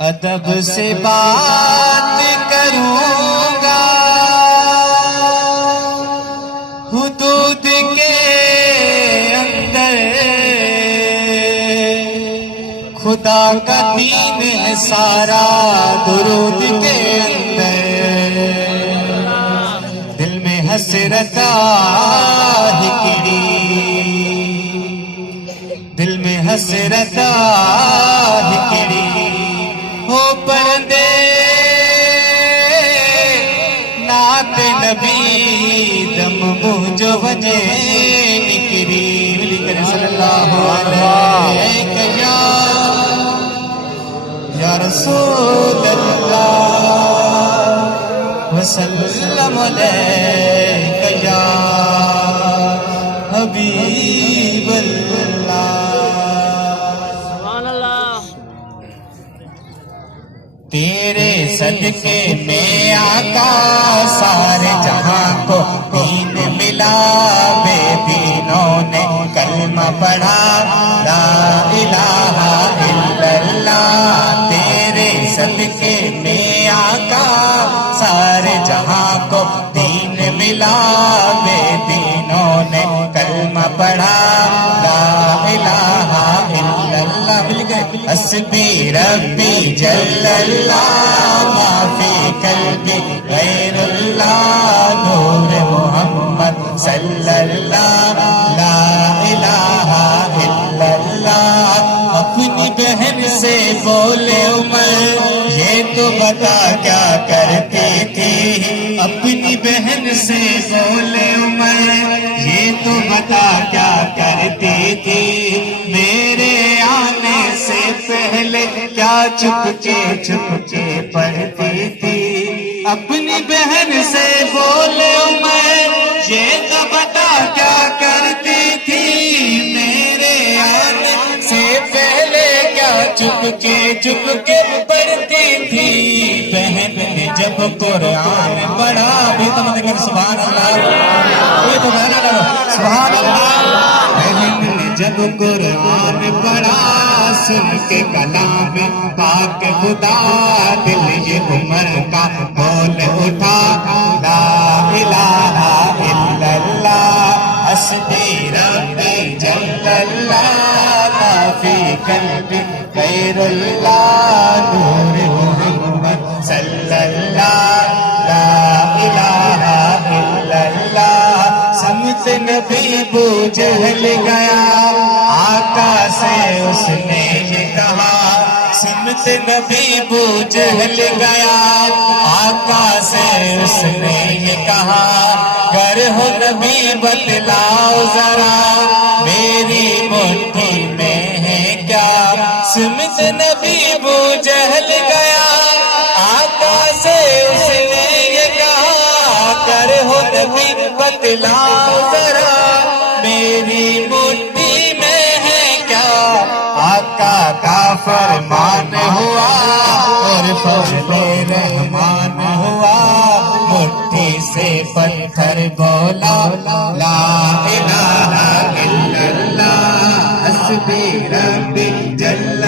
ادب سے بات کروں گا حدود کے اندر، خدا کا دین ہے سارا درود کے اندر، دل میں حسرت ہکڑی، دل میں حسرت ہکڑی ہو پردے نعت نبی دم جو وجہ نکری صلی اللہ علیہ یا رسول اللہ وسلم علیہ یا حبیب اللہ۔ تیرے صدقے میں آقا سارے جہاں کو دین ملا، بے دینوں نے کلمہ پڑھا لا الہ الا اللہ۔ تیرے صدقے میں آقا سارے جہاں کو دین ملا، بے دینوں نے کلمہ پڑھا لا الہ الا اللہ۔ مل گئے حسبی ربی جل اللہ ما فی قلبی غیر اللہ، نور محمد صلی اللہ لا الہ الا اللہ۔ اپنی بہن سے بولے عمر یہ تو بتا کیا کرتی تھی، اپنی بہن سے بولے عمر یہ تو بتا کیا کرتی تھی، میرے آنے سے پہلے کیا چھپ کے پڑھتی تھی۔ اپنی بہن سے بولے عمر یہ تو بتا کیا کرتی تھی، میرے آنے سے پہلے کیا چھپ کے پڑھتی تھی۔ بہن نے جب قرآن پڑھا بھی تو مطلب سبحان اللہ، یہ تو گانا لگا سبحان اللہ۔ بہن نے جب قرآن پڑھا سن کے کلام پاک خدا، دل یہ عمر کا بول اٹھا لا الہ الا اللہ۔ حسبی ربی جل اللہ ما فی قلبی غیر اللہ، نور محمد صلی اللہ لا الہ الا اللہ۔ سمت نبی بو جہل گیا آقا سے اس نے یہ کہا، سمت نبی بو جہل گیا آقا سے اس نے یہ کہا، گر ہو نبی بتلاؤ ذرا میری مٹھی میں ہے کیا۔ سمت نبی بو جہل گیا آقا سے اس نے یہ کہا، گر ہو نبی بتلاؤ ذرا میری مٹھی میں ہے کیا۔ آقا کا فرمان ہوا اور فضل رحمان ہوا، مٹھی سے پتھر بولا لا الہ الا اللہ۔ حسبی ربی جل